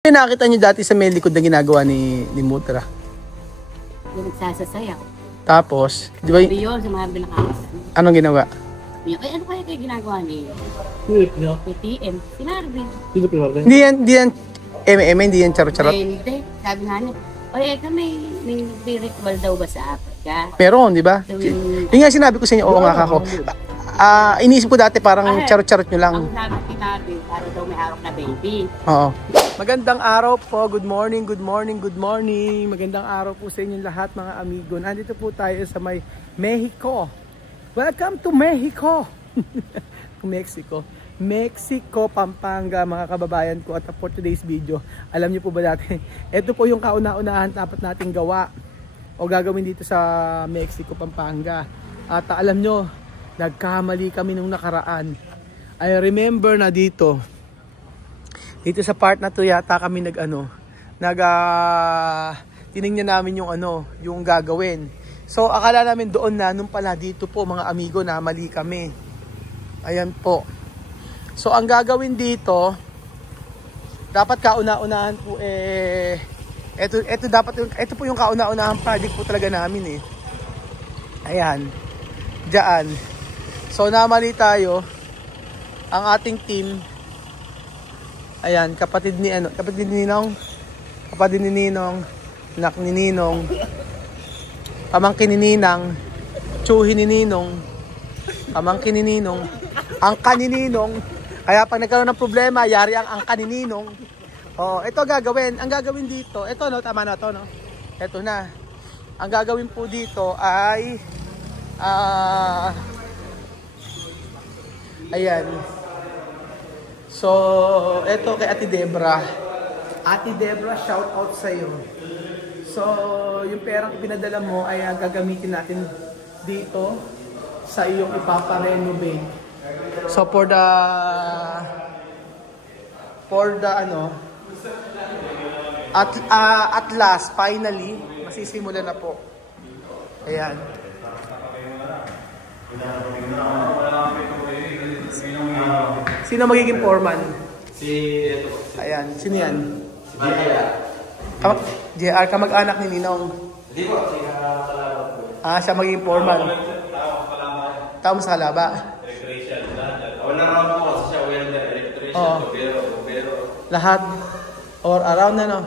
May nakita niyo dati sa may likod na ginagawa ni Mutra? Yung nagsasasayaw. Tapos, di ba Yun, sa mga binakasan. anong ginawa? Ay, ano kaya kayo ginagawa ni PTM? Si Narvin. Hindi yan MMA, hindi yan charot-charot. Hindi. Sabi nga niya, oy, may ritual daw ba sa Africa? Meron, di ba? So, yung Yung nga sinabi ko sa inyo, oo nga ako. Iniisip ko dati parang charot-charot nyo lang. ang sabi ni Narvin, para daw may hawak na baby. Oo. Magandang araw po. Good morning, good morning, good morning. Magandang araw po sa inyong lahat mga amigo. Nandito po tayo sa may Mexico. Welcome to Mexico. Mexico, Pampanga mga kababayan ko. At for today's video, alam niyo po ba dati, ito po yung kauna-unahan dapat nating gawa o gagawin dito sa Mexico, Pampanga. At alam nyo, nagkamali kami nung nakaraan. I remember na dito sa part na to yata kami tiningnan namin yung gagawin. So akala namin doon na, nung pala dito po mga amigo na mali kami. Ayan po. So ang gagawin dito, dapat kauna-unahan po ito po yung kauna-unahan project po talaga namin eh. Ayan. Diyan. So namali tayo. Ang ating team, ayan, kapatid ni Ninong, anak ni Ninong, pamangkin ni Ninang, tsuhin ni Ninong, pamangkin ni Ninong, angka ni Ninong. Kaya pag nagkaroon ng problema, yari ang angka ni Ninong. Oh, ito gagawin. Ang gagawin dito, ito no, tama na to no. Ito na. Ang gagawin po dito ay ayan. So, eto kay Ate Debra. Ate Debra, shout out sa iyo. So, yung perang pinadala mo ay gagamitin natin dito sa iyong ipapa-renovate. So, for the at last, finally, masisimulan na po. Ayan. Sino magiging foreman? Ayan, sino yan? JR, kamag-anak ni Ninong. Hindi po, siya magiging foreman. Tao mo sa Kalaba? Wala naman po kasi siya welder, electrician, pero lahat? Or around na no?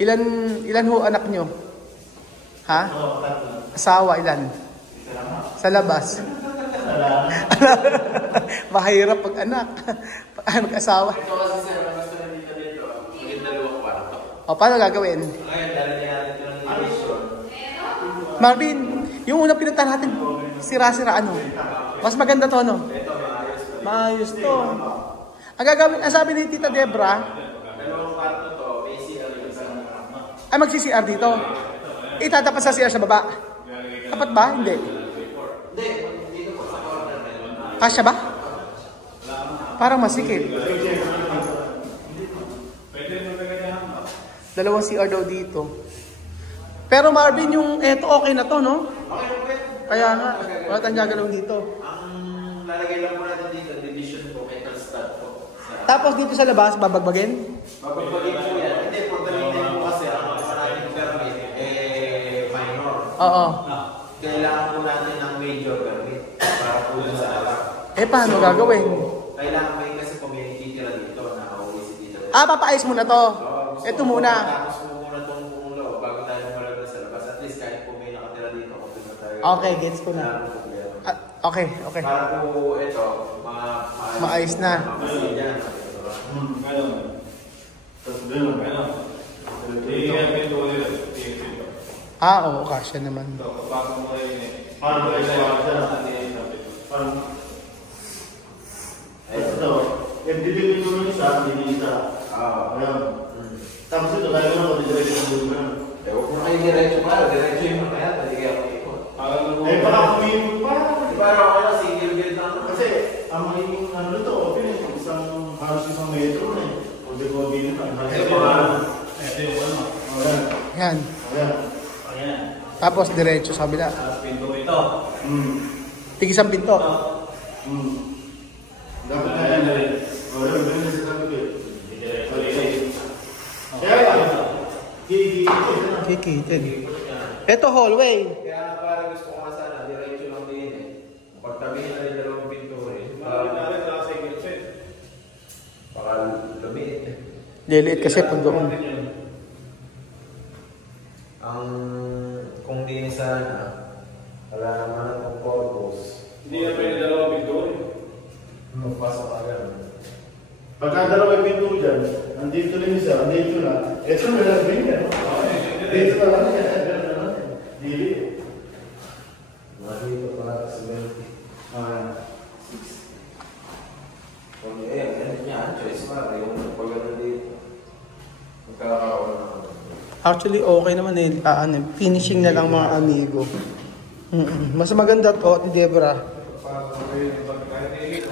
Ilan ho anak nyo? Ha? Asawa, ilan? Sa labas? Mahirap pag anak. Mag-asawa. O, paano gagawin? Marvin, yung unang pinuntahan natin, sira-sira ano? Mas maganda to, no? Maayos to. Ang gagawin, ang sabi ni Tita Debra, ay mag-CCR dito. Itatapat sa CR sa baba. Tapat ba? Hindi. Kasya ba? Parang masikip. Dalawang CR daw dito. Pero Marvin, yung eto okay na to, no? Kaya nga, wala tayong gagalawin dito. Ang lalagay lang po natin dito, division po, metal stud po. Tapos dito sa labas, babagbagin? Babagbagin po yan. Hindi, pagdating po kasi ang sa ating permit, minor. Oo. Kailangan po natin ng major permit para po sa alak. Paano gagawin? Kailangan may kasi po may titira dito na OECD dito. Papaayos muna to. Ito muna. Tapos po muna itong pumulo bago tayo malagay sa labas. At least kahit po may nakatira dito, kung tayo. Okay, gets ko na. Okay. Para po ito, maayos na. Oo, kasya naman. Tapos ito, kaya naman ako diretso ng dulo na. Huwag mo kayo diretso pa, diretso yung kaya, hindi kayo ikot. Baka kumipot pa. Para ako na, single gate lang. Kasi, ang magiging ito, open isang halos isang metro na eh. O di ko bilhin pa. Ito yung ano. Yan. Tapos diretso sa kabila. Pinto ito. Tigisang pinto. Dapat na yan. Kikitid. Ito hallway. Kaya parang gusto ko nga sana, diretso lang din eh. Pagtabihin na rin dalawang pinto eh. Baka lumiit eh. Liliit kasi pag doon. Kung din sana, wala naman ang purpose. Hindi na pwede dalawang pinto eh. Magpasok ka gano'n. Pagka dalawang pinto dyan, nandito rin isa, nandito na. Ito na lang din yan. Dito na lang yan. Dili. Dito pala sa 20. Yan yan, choice mo. Yung pagkaroon dito. Magkakaroon na. Actually, okay naman eh. Finishing na lang mga amigo. Mas maganda to, Ate Debra.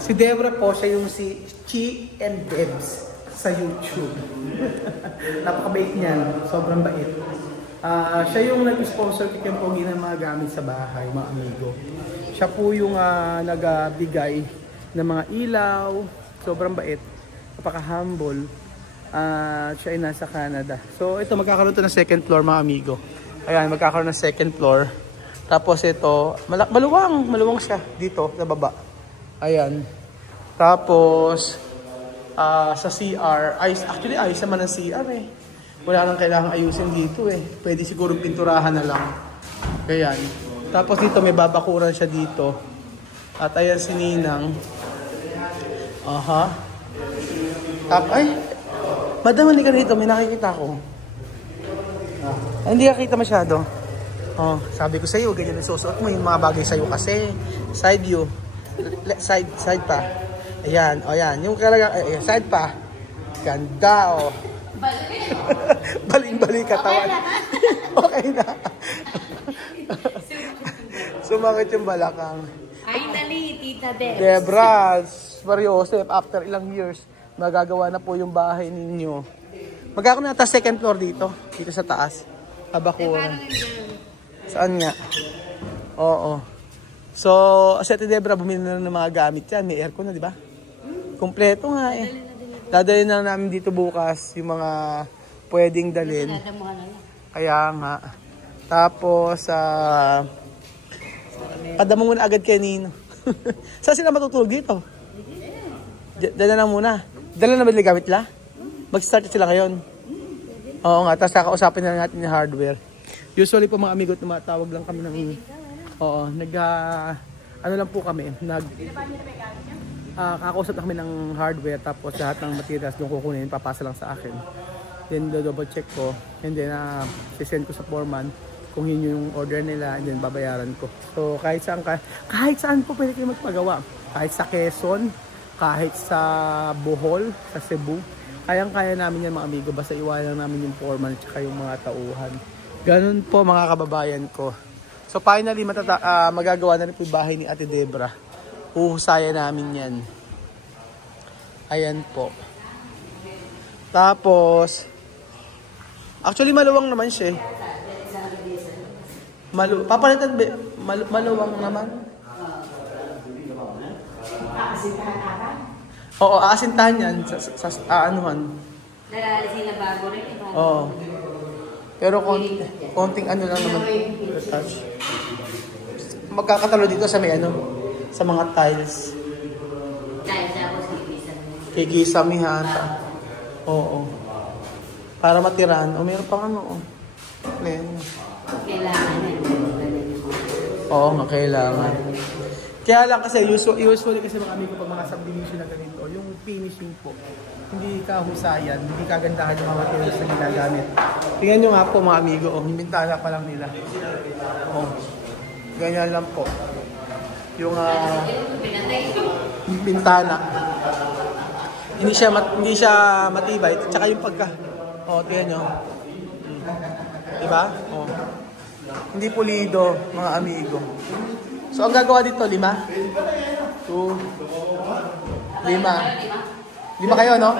Si Debra po, siya yung si Chi and Debs sa YouTube. Napakabait niyan. Sobrang bait. Siya yung nag-sponsor kay Pogi ng mga gamit sa bahay, mga amigo. Siya po yung nagbigay ng mga ilaw. Sobrang bait. Napaka-humble. Siya ay nasa Canada. So ito, magkakaroon ito ng second floor mga amigo. Ayan, magkakaroon ng second floor. Tapos ito, maluwang siya dito sa baba. Ayan. Tapos sa CR, actually ayos naman ang CR eh. Wala nang kailangang ayusin dito eh. Pwede siguro pinturahan na lang. Ayan. Tapos dito may babakuran siya dito. At ayan si Ninang. Madam, hindi ka rito. May nakikita ko. Hindi ka kita masyado. Sabi ko sa'yo, ganyan yung susuot mo. Yung mga bagay sa'yo kasi. Side view. Side pa. Ayan. Ayan. Yung talaga, side pa. Ganda, Baling-baling katawan. Okay na. Sumakit yung balakang. Finally, Tita Debs. Debra, Mariosep, after ilang years, magagawa na po yung bahay ninyo. Magkakaroon na second floor dito sa taas. Abakuran. Saan nga? Oo. So, si Ate Debra, bumili na ng mga gamit yan. May aircon na, di ba? Kompleto nga eh. Dadalhin na namin dito bukas yung mga pwedeng dalhin. Kaya nga. Tapos, padamo muna agad kay Nino. Saan sila matutulog dito? Dala na muna. Dala na ba nila gamit la? Mag-start sila ngayon. Oo nga, tapos kakausapin na natin yung hardware. Usually po mga amigo, tumatawag lang kami ng... ano lang po kami, kakausap na kami ng hardware, tapos lahat ng materials doon kukunin, papasa lang sa akin. Then double check ko, and then sisend ko sa foreman kung yun yung order nila, and then babayaran ko. So kahit saan po pwede kayo magpagawa. Kahit sa Quezon, kahit sa Bohol, sa Cebu, kayang-kaya namin yan mga amigo, basta iwanan namin yung foreman at yung mga tauhan. Ganun po mga kababayan ko. So finally, magagawa na rin po yung bahay ni Ate Debra. Uhusayan namin yan. Ayan po. Tapos, actually maluwang naman siya. Papalitan, maluwang naman. Oo, aasintahan yan sa anuhan. Nalalasin na bago rin. Oo. Pero konting ano lang naman. Touch. Magkakatalo dito sa may sa mga tiles. Kikisamihan. Oo. Para matiran. O meron pang Kailangan na. Oo nga, kailangan. Kaya lang kasi, usually kasi mga amigo pag mga subdivision na ganito, yung finishing po, hindi kahusayan, hindi kagandahan yung mga materials na ginagamit. Tingnan nyo nga po mga amigo, yung bintana pa lang nila. Ganyan lang po. Yung bintana. Hindi siya matibay, tsaka yung pagka. Tingnan nyo. Diba? Hindi pulido, mga amigo. So, ang gagawa dito, 5? 2, 5. 5 kayo, no?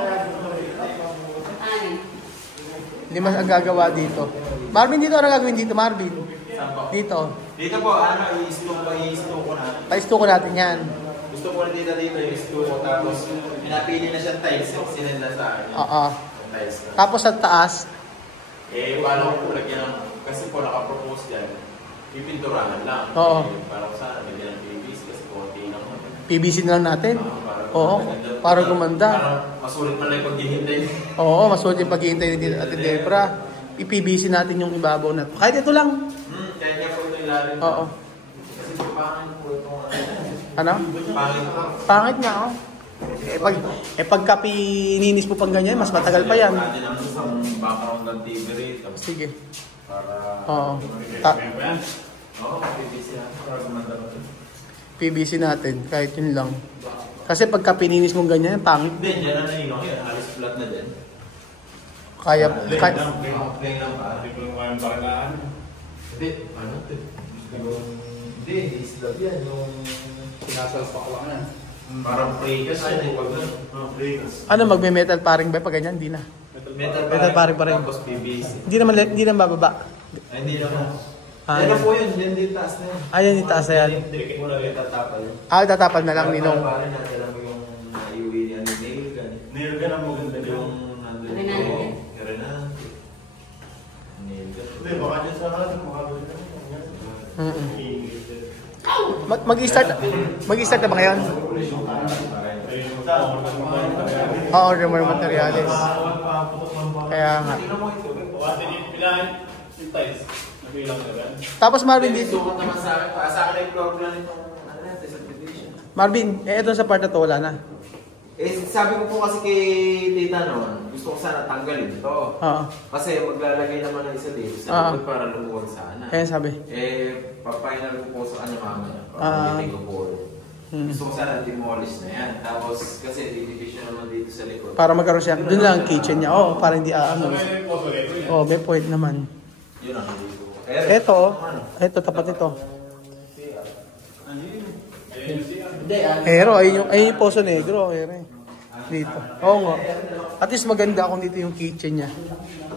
5 ang gagawa dito. Marvin, dito ano gagawin dito, Marvin? Dito. Dito po, i-stow ko natin. Pa-stow ko natin yan. Gusto ko rin dito i-stow ko, tapos pinapili na siya tiles, sinenda sa akin. Oo. Tapos sa taas, Paano ko lagyan ng, kasi po nakapropose dyan, pipinturahan lang. Oo. Parang sana, lagyan ng PVC kasi konti lang. PVC na lang natin. Oo, para gumanda. Parang masulit man lang yung paghihintay. Oo, masulit yung paghihintay ni Ate Debra. I-PVC natin yung ibabaw na to. Kahit ito lang. Kaya niya po ito ilalim. Oo. Kasi pangit po ito. Ano? Pangit po. Pangit nga, oh. Pagka pininis mo pang ganyan, mas matagal pa yan. Pwede naman sa background ng TV rate. Sige. Para... Oo. Oo, PVC yan. Para gumanda pa ito. PVC natin, kahit yun lang. Kasi pagka pininis mo ganyan, pangit. Hindi, dyan na nainong yan. Alis flat na din. Kaya, Plain lang pa. Hindi ko lang kayang bakalaan. Hindi, ano ito? Hindi, islab yan. Yung Sinasalpak lang yan. parang pregas yan. Pag lang. ano, magme-metal paring ba pag ganyan? Hindi na. Metal paring pa rin. Tapos PVC. Hindi naman bababa. Ay, hindi naman. Ah, Yan na po yun. Yan din taas na yan. Ayan yung taas na yan. Hindi ko na rin tatapal. Tatapal na lang, Ninong. Parang natin alam mo yung naiuwi niya ni nail gun. Nail gun ang maganda Yung yung... nandun Renate. yung Renate. Nail gun. Hindi, baka dyan sa akin, makabili na Mag-i-start na ba ngayon? Oo, rumor materials. Kaya nga. Tapos Marvin, dito. Sukat naman sa akin. Sa akin ay floor plan itong ano natin, subdivision. Marvin, ito sa part na to, wala na. Sabi ko po kasi kay Tita noon, gusto ko sana tanggalin ito. Oo. Kasi maglalagay naman ng isa dito sa likod para lumuwag sana. Kaya sabi. Papainal ko po sa kanya mamaya. Ah. Pag-meeting ko po. Gusto ko sana demolish na yan. Tapos kasi division naman dito sa likod. Para magkaroon siya. Doon lang ang kitchen niya. Oo, para hindi ano. Oo, may point naman. Yun ang dito. Ito, tapat ito. Pero, ayun yung Poso Negro. Dito. Oo nga. At least maganda kung dito yung kitchen niya.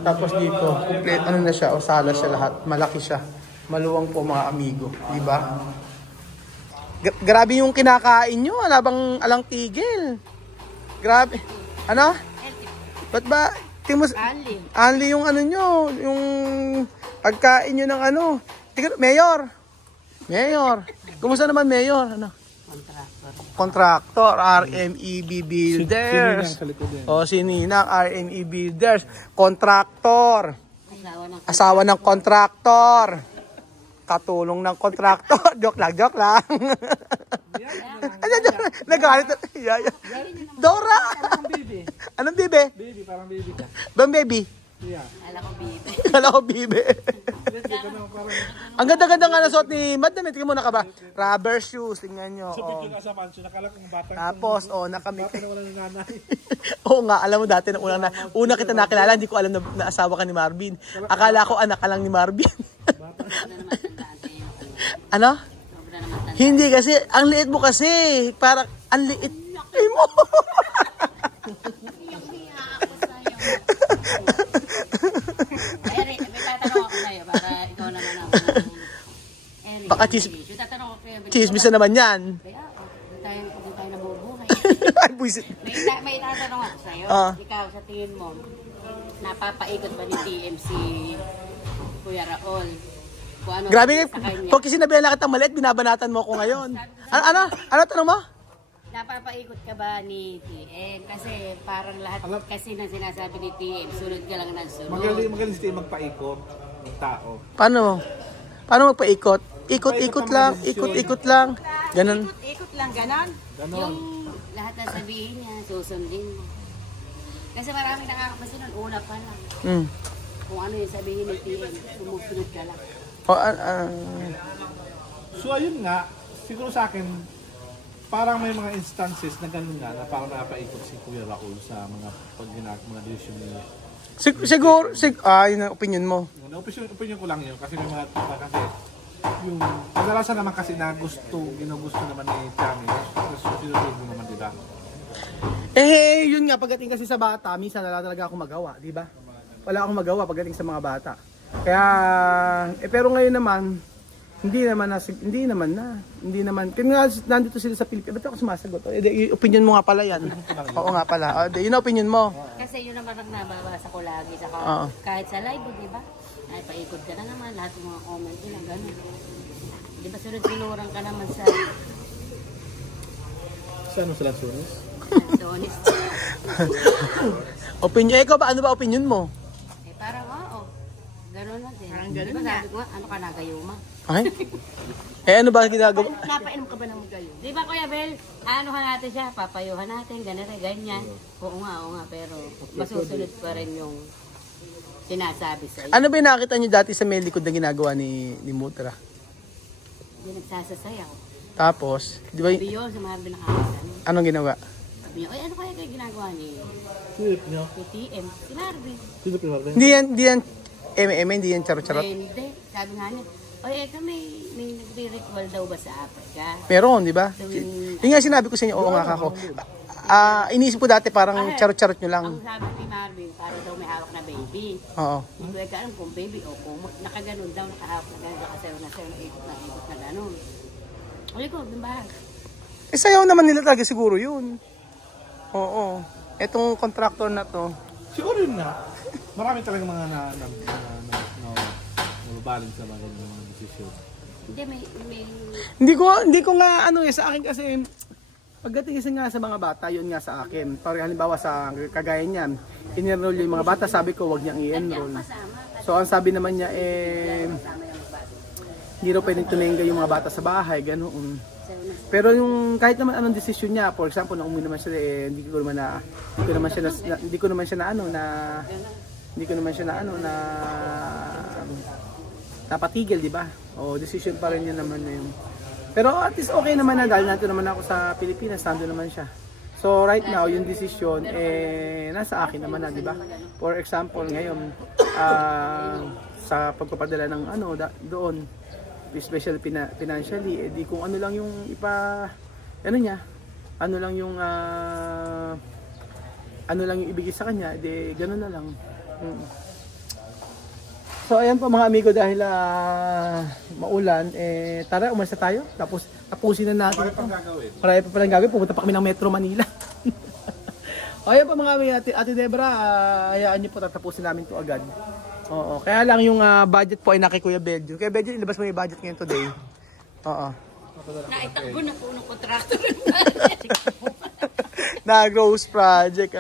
Tapos dito, complete, ano na siya, o sala siya lahat. Malaki siya. Maluwang po mga amigo. Diba? Grabe yung kinakain nyo. Wala bang alang tigil? Grabe. Ano? Ba't ba? Anli yung ano nyo. Yung pagkain nyo ng ano. Mayor. Kumusta naman, Mayor? Ano? Contractor, RMEB Builders. Si Ninang, RME Builders. Contractor. Asawa ng contractor. Katulong ng contractor. Joke lang. Nagalit. Dora! Anong bibi? Baby, parang baby ka. Bang baby? Yeah. Kala ko bibi. Ang ganda-ganda nga na suot ni Madam. Tingnan mo na ka ba? Rubber shoes. Tingnan nyo. Sa picture ka sa mansion, nakala kong bata. Tapos, nakamit. Bata na wala ng nanay. Oo nga, alam mo dati, una kita nakilala, hindi ko alam na asawa ka ni Marvin. Akala ko anak ka lang ni Marvin. Ano? Hindi kasi, ang liit mo kasi. Parang, ang liit. Ay mo. May tatanong ako sa'yo para ikaw naman ang Eric. Baka chismis na naman yan. Kaya, hindi tayo nabubuhay. Ay, buisit. May tatanong ako sa'yo. Ikaw, sa tingin mo, napapaikot ba ni TMC Kuya Raul? Ano Grabe, pag sinabihan lang kitang maliit, binabanatan mo ako ngayon. Ano tanong mo? Napapaikot ka ba ni TM? Kasi parang lahat kasi nang sinasabi ni TM, sunod ka lang ng sunod. Magaling si Tim magpaikot ng tao. Paano magpaikot? Ikot-ikot lang, ikot-ikot lang. Ganon. Ikot lang, ganon? Yung lahat na sabihin niya, susundin mo. Kasi maraming nakakapasa nun, una pa lang. Kung ano yung sabihin ni TM, sumusunod ka lang. So ayun nga, siguro sa akin, parang may mga instances na gano'n nga na parang napaikot si Kuya Raul sa mga mga decision niya. Siguro, yun ang opinion mo. Opinion ko lang yun kasi may mga kasi yung kadalasan naman kasi na ginugusto naman ni Chami, sinunod mo naman, diba? Yun nga, pagdating kasi sa bata, minsan wala talaga akong magawa, di ba? Wala akong magawa pagdating sa mga bata. Kaya, pero ngayon naman, Hindi naman. Kaya nga nandito sila sa Pilipinas. Ba't ako sumasagot? Opinion mo nga pala yan. Oo nga pala. Yun ang opinion mo. Kasi yun naman ang nababasa ko lagi. Saka kahit sa live, di ba? Ay, paikot ka na naman. Lahat ng mga comment nila, gano'n. Di ba sunod-sinuran ka naman sa... Sa ano sila sunis? Donis. Opinion. Ikaw ba? Ano ba opinion mo? Parang oo. Gano'n na din. Parang gano'n diba, na. sabi ko, ano ka nagayuma? Ay? Ano ba ginagawa? Napainom ka ba ng gayo? Di ba Kuya Bel, anuhan natin siya, papayuhan natin, ganito, ganyan. Oo nga, pero masusunod pa rin yung sinasabi sa iyo. Ano ba yung nakita niyo dati sa may likod na ginagawa ni Mutra? Yung nagsasasayaw. Tapos, di ba Sabi yun, sa mga binakasan. anong ginawa? Sabi niya, ano kaya kayo ginagawa ni Silip niyo? TTM? Si Marvin. Silip niyo ba? Hindi yan hindi yan charot-charot. Hindi. Sabi nga niya, ito may nagre-ritual daw ba sa Africa? Meron, di ba? Yung nga sinabi ko sa inyo, oo nga ako. Iniisip ko dati parang charot-charot nyo lang. Ang sabi ni Marvin, para daw may hawak na baby. Oo. Hindi ko alam kung baby o kung nakaganon daw, nakahawak na gano'n, nakasayo na sayo, naikot na gano'n. Uli ko, bimbahag. Sayaw naman nila talaga siguro yun. Oo. Etong contractor na to. Siguro yun nga. Marami talaga mga nababalin sa mga ganyan mga desisyon. Hindi, may... Hindi ko nga sa akin kasi pagdating isa nga sa mga bata, yun nga sa akin. Parang halimbawa sa kagaya niyan, in-enroll yung mga bata, sabi ko wag niyang i-enroll. So ang sabi naman niya hindi raw pwedeng tunayin yung mga bata sa bahay, ganoon. Pero yung kahit naman anong desisyon niya, for example, na umuwi naman siya hindi ko naman siya napatigil, di ba? O desisyon pa rin niya naman na yun. Pero at least okay naman na dahil nandito naman ako sa Pilipinas, nandito naman siya. So right now, yung desisyon nasa akin naman na, di ba? For example, ngayon sa pagpapadala ng doon, especially financially, di kung ano lang yung ano lang yung ibigay sa kanya, di gano'n na lang. So ayan po mga amigo, dahil maulan, tara umalis na tayo, tapos tapusin na natin ito. Marami pa palang gagawin, pupunta pa kami ng Metro Manila. Ayan po mga amigo, Ate Debra, hayaan niyo po, tatapusin namin ito agad. Oo, kaya lang yung budget po ay na kay Kuya Belgium. Kuya Belgium, ilabas mo yung budget ngayon today. Oo. Naitakbo na po ng contractor. Na-gross project,